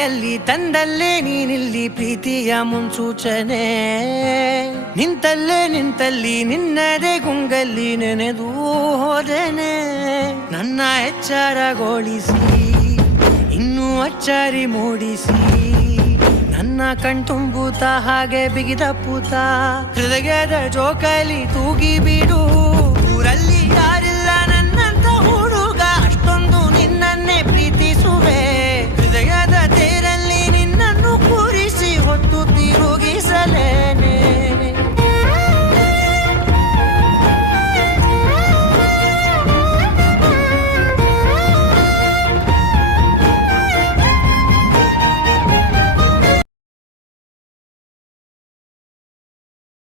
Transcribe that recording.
ಕೈಯಲ್ಲಿ ತಂದಲ್ಲೇ ನೀನಿಲ್ಲಿ ಪ್ರೀತಿಯ ಮುನ್ಸೂಚನೆ ನಿಂತಲ್ಲಿ ನಿನ್ನದೇ ಗುಂಗಲ್ಲಿ ನೆನೆದು ಹೋದೆನೆ ನನ್ನ ಎಚ್ಚರಗೊಳಿಸಿ ಇನ್ನೂ ಅಚ್ಚರಿ ಮೂಡಿಸಿ ನನ್ನ ಕಣ್ತುಂಬುತ್ತ ಹಾಗೆ ಬಿಗಿದಪ್ಪುತ್ತ ಹೃದಯದ ಜೋಕಾಲಿ ತೂಗಿ ಬಿಡು ಊರಲ್ಲಿ ಯಾರೇ